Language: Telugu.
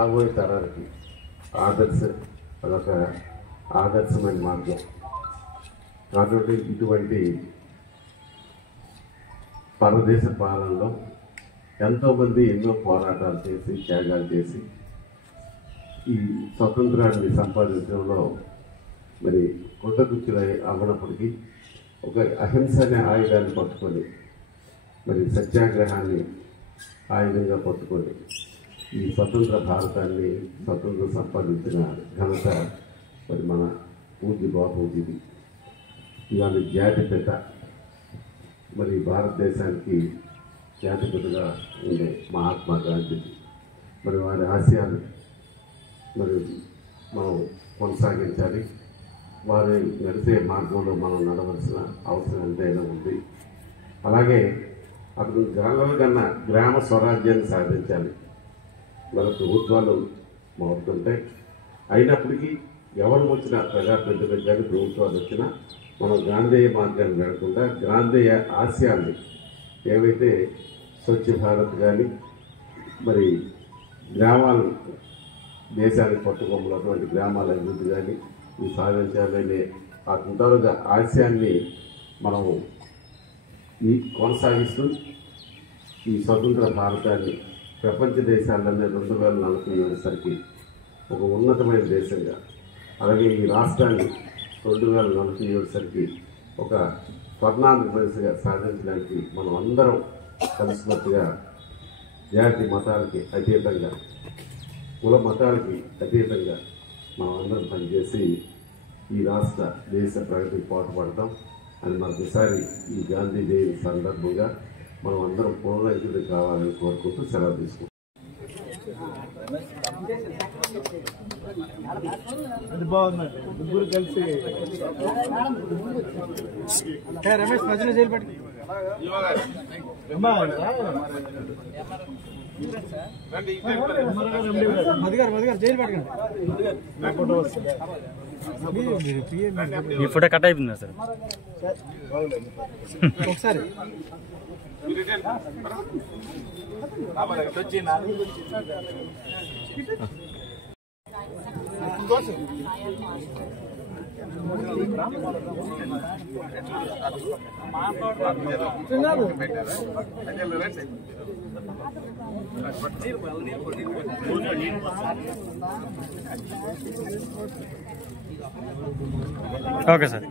రాబోయే తరానికి అదొక ఆదర్శమైన మార్గం కాబట్టి ఇటువంటి పరదేశ పాలనలో ఎంతోమంది ఎన్నో పోరాటాలు చేసి త్యాగాలు చేసి ఈ స్వతంత్రాన్ని సంపాదించడంలో మరి కృతకృత్యులై అవ్వనప్పటికీ ఒక అహింస అనే ఆయుధాన్ని పట్టుకొని మరి సత్యాగ్రహాన్ని ఆయుధంగా పట్టుకొని ఈ స్వతంత్ర భారతాన్ని స్వతంత్రం సంపాదించిన ఘనత మరి మన పూజ్య బాపూజీది. ఇవాళ జాతిపిత మరి భారతదేశానికి జాతిపితగా ఉండే మహాత్మా గాంధీజీ మరి వారి ఆశయాలు మరి మనం కొనసాగించాలి. వారి నడిచే మార్గంలో మనం నడవలసిన అవసరం ఎంతైనా ఉంది. అలాగే అతను గ్రామాల కన్నా గ్రామ స్వరాజ్యాన్ని సాధించాలి. మన ప్రభుత్వాలు మారుతుంటాయి, అయినప్పటికీ ఎవరు వచ్చినా ప్రజాప్రతినిధులు కానీ ప్రభుత్వాలు వచ్చినా మనం గాంధేయ మార్గాన్ని వెళ్లకుండా గాంధేయ ఆశయాల్ని ఏవైతే స్వచ్ఛ భారత్ కానీ మరి గ్రామాలు దేశానికి పట్టుకొమ్మలటువంటి గ్రామాల అభివృద్ధి కానీ ఇవి సాధించాలనే ఆ కుంటాలుగా ఆశయాన్ని మనము కొనసాగిస్తూ ఈ స్వతంత్ర భారతాన్ని ప్రపంచ దేశాలన్నీ 2047 ఒక ఉన్నతమైన దేశంగా, అలాగే ఈ రాష్ట్రాన్ని 2047 ఒక స్వర్ణాంధ్రప్రదేశ్గా సాధించడానికి మనం అందరం కలిసినట్టుగా జాతి మతాలకి అతీతంగా, కుల మతాలకి అతీతంగా మనం అందరం పనిచేసి ఈ రాష్ట్ర దేశ ప్రగతికి పాటుపడతాం అని మరొకసారి ఈ గాంధీ జయంతి సందర్భంగా మనం అందరం పూర్ణంకితం కావాలని కోరుకుంటూ సెలవు తీసుకుంటాం. బాగుందండి ముగ్గురు కలిసి రమేష్ మధ్యలో జైలు పట్టి మధుగారు జైలు పట్టకండి. ఈ ఫోటో కట్ అయిపోయిందా సార్ ఒకసారి ఓకే సార్.